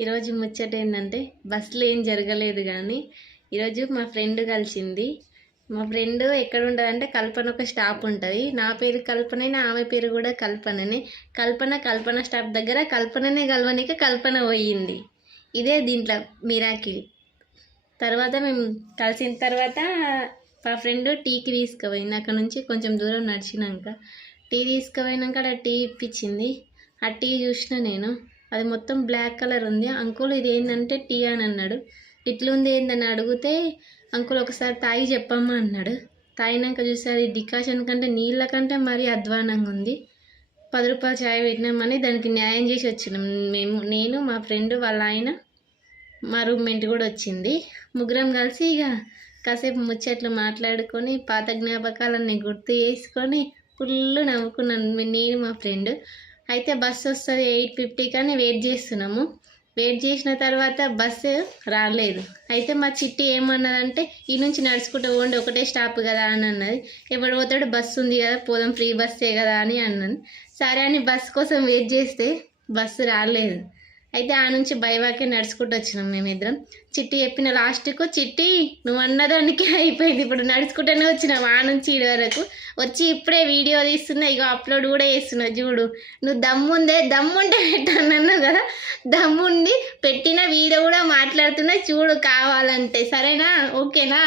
ఈరోజు ముచ్చట ఏంటంటే బస్సులో ఏం జరగలేదు కానీ ఈరోజు మా ఫ్రెండ్ కలిసింది. మా ఫ్రెండ్ ఎక్కడ ఉంటుందంటే కల్పన ఒక స్టాప్ ఉంటుంది. నా పేరు కల్పనైనా ఆమె పేరు కూడా కల్పననే. కల్పన స్టాప్ దగ్గర కల్పననే కలవనిక కల్పన పోయింది. ఇదే దీంట్లో మిరాకిల్. తర్వాత మేము కలిసిన తర్వాత మా ఫ్రెండ్ టీకి తీసుకుపోయింది. అక్కడ నుంచి కొంచెం దూరం నడిచినాక టీ తీసుకుపోయినాక అక్కడ టీ ఇప్పించింది. ఆ టీ చూసిన నేను, అది మొత్తం బ్లాక్ కలర్ ఉంది. అంకుల్ ఇది ఏంటంటే టీ అని అన్నాడు. ఇట్లుంది ఏందని అడిగితే అంకుల్ ఒకసారి తాగి చెప్పమ్మా అన్నాడు. తాగినాక చూస్తే అది డికాషన్ కంటే నీళ్ళ కంటే మరీ అధ్వానంగా ఉంది. 10 రూపాయలు ఛాయ్ పెట్టినామని దానికి న్యాయం చేసి వచ్చినాం నేను మా ఫ్రెండ్ వాళ్ళ ఆయన, మా రూమ్మేట్ కూడా వచ్చింది. ముగ్గురం కలిసి ఇక కాసేపు ముచ్చట్లు మాట్లాడుకొని పాత జ్ఞాపకాలన్నీ గుర్తు చేసుకొని ఫుల్ నవ్వుకున్నాను నేను మా ఫ్రెండ్. అయితే బస్సు వస్తుంది 8:50 కానీ వెయిట్ చేస్తున్నాము. వెయిట్ చేసిన తర్వాత బస్సు రాలేదు. అయితే మా చిట్టి ఏమన్నదంటే ఈ నుంచి నడుచుకుంటూ పోండి ఒకటే స్టాప్ కదా అని అన్నది. ఎవడు పోతాడు, బస్సు ఉంది కదా పోదాం, ఫ్రీ బస్సే కదా అని అన్నాను. సరే అని బస్సు కోసం వెయిట్ చేస్తే బస్సు రాలేదు. అయితే ఆ నుంచి బైవాకే నడుచుకుంటూ వచ్చినాం మేమిద్దరం. చిట్టి చెప్పిన లాస్ట్కు, చిట్టి నువ్వు అన్నదానికే అయిపోయింది, ఇప్పుడు నడుచుకుంటూనే వచ్చినాం ఆ నుంచి ఇడి వరకు. వచ్చి ఇప్పుడే వీడియో తీస్తున్నా, ఇక అప్లోడ్ కూడా చేస్తున్నా చూడు. నువ్వు దమ్ముంటే పెట్టానన్నావు కదా, దమ్ముంది పెట్టిన వీడియో కూడా మాట్లాడుతున్నా చూడు కావాలంటే. సరేనా? ఓకేనా?